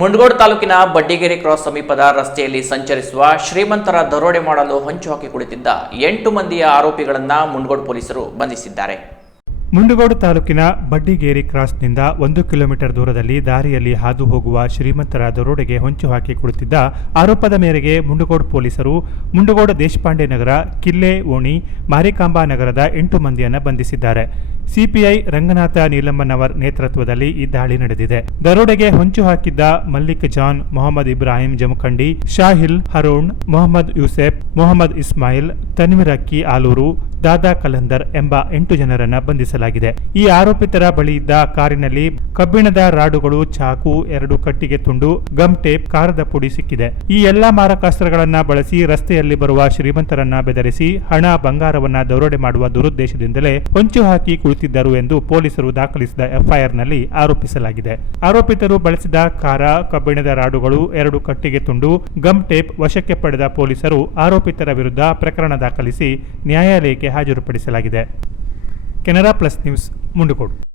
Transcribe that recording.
ಮುಂಡಗೋಡು ತಾಲೂಕಿನ ಬಡ್ಡಿಗೆರೆ ಕ್ರಾಸ್ ಸಮೀಪದ ರಸ್ತೆಯಲ್ಲಿ ಸಂಚರಿಸುವ ಶ್ರೀಮಂತರ ದರೋಡೆ ಮಾಡಲು ಹೊಂಚು ಹಾಕಿ ಕುಳಿತಿದ್ದ ಎಂಟು ಮಂದಿಯ ಆರೋಪಿಗಳನ್ನು ಮುಂಡಗೋಡು ಪೊಲೀಸರು ಬಂಧಿಸಿದ್ದಾರೆ. ಮುಂಡಗೋಡು ತಾಲೂಕಿನ ಬಡ್ಡಿಗೇರಿ ಕ್ರಾಸ್ನಿಂದ ಒಂದು ಕಿಲೋಮೀಟರ್ ದೂರದಲ್ಲಿ ದಾರಿಯಲ್ಲಿ ಹಾದು ಹೋಗುವ ಶ್ರೀಮಂತರ ದರೋಡೆಗೆ ಹೊಂಚು ಹಾಕಿ ಕುಳಿತಿದ್ದ ಆರೋಪದ ಮೇರೆಗೆ ಮುಂಡಗೋಡು ಪೊಲೀಸರು ಮುಂಡಗೋಡು ದೇಶಪಾಂಡೆ ನಗರ, ಕಿಲ್ಲೆ, ಓಣಿ, ಮಾರಿಕಾಂಬಾ ನಗರದ ಎಂಟು ಮಂದಿಯನ್ನು ಬಂಧಿಸಿದ್ದಾರೆ. ಸಿಪಿಐ ರಂಗನಾಥ ನೀಲಮ್ಮನವರ್ ನೇತೃತ್ವದಲ್ಲಿ ಈ ದಾಳಿ ನಡೆದಿದೆ. ದರೋಡೆಗೆ ಹೊಂಚು ಹಾಕಿದ್ದ ಮಲ್ಲಿಕ್ ಜಾನ್, ಮೊಹಮ್ಮದ್ ಇಬ್ರಾಹಿಂ ಜಮಖಂಡಿ, ಶಾಹಿಲ್ ಹರೋಣ್ ಮೊಹಮ್ಮದ್ ಯೂಸೆಫ್, ಮೊಹಮ್ಮದ್ ಇಸ್ಮಾಯಿಲ್ ತನ್ವಿರಕ್ಕಿ ಆಲೂರು ದಾದಾ ಕಲಂದರ್ ಎಂಬ ಎಂಟು ಜನರನ್ನ ಬಂಧಿಸಲಾಗಿದೆ. ಈ ಆರೋಪಿತರ ಬಳಿ ಇದ್ದ ಕಾರಿನಲ್ಲಿ ಕಬ್ಬಿಣದ ರಾಡುಗಳು, ಚಾಕು, ಎರಡು ಕಟ್ಟಿಗೆ ತುಂಡು, ಗಮ್ ಟೇಪ್ ಕಾರದ ಪುಡಿ ಸಿಕ್ಕಿದೆ. ಈ ಎಲ್ಲಾ ಮಾರಕಾಸ್ತ್ರಗಳನ್ನ ಬಳಸಿ ರಸ್ತೆಯಲ್ಲಿ ಬರುವ ಶ್ರೀಮಂತರನ್ನ ಬೆದರಿಸಿ ಹಣ, ಬಂಗಾರವನ್ನ ದರೋಡೆ ಮಾಡುವ ದುರುದ್ದೇಶದಿಂದಲೇ ಹೊಂಚು ಹಾಕಿ ಕುಳಿತಿದ್ದರು ಎಂದು ಪೊಲೀಸರು ದಾಖಲಿಸಿದ ಎಫ್ಐಆರ್ನಲ್ಲಿ ಆರೋಪಿಸಲಾಗಿದೆ. ಆರೋಪಿತರು ಬಳಸಿದ ಕಾರ ಕಬ್ಬಿಣದ ರಾಡುಗಳು, ಎರಡು ಕಟ್ಟಿಗೆ ತುಂಡು, ಗಮ್ ಟೇಪ್ ವಶಕ್ಕೆ ಪಡೆದ ಪೊಲೀಸರು ಆರೋಪಿತರ ವಿರುದ್ಧ ಪ್ರಕರಣ ದಾಖಲಿಸಿ ನ್ಯಾಯಾಲಯಕ್ಕೆ ಹಾಜರುಪಡಿಸಲಾಗಿದೆ. Canara plus news Mundgod.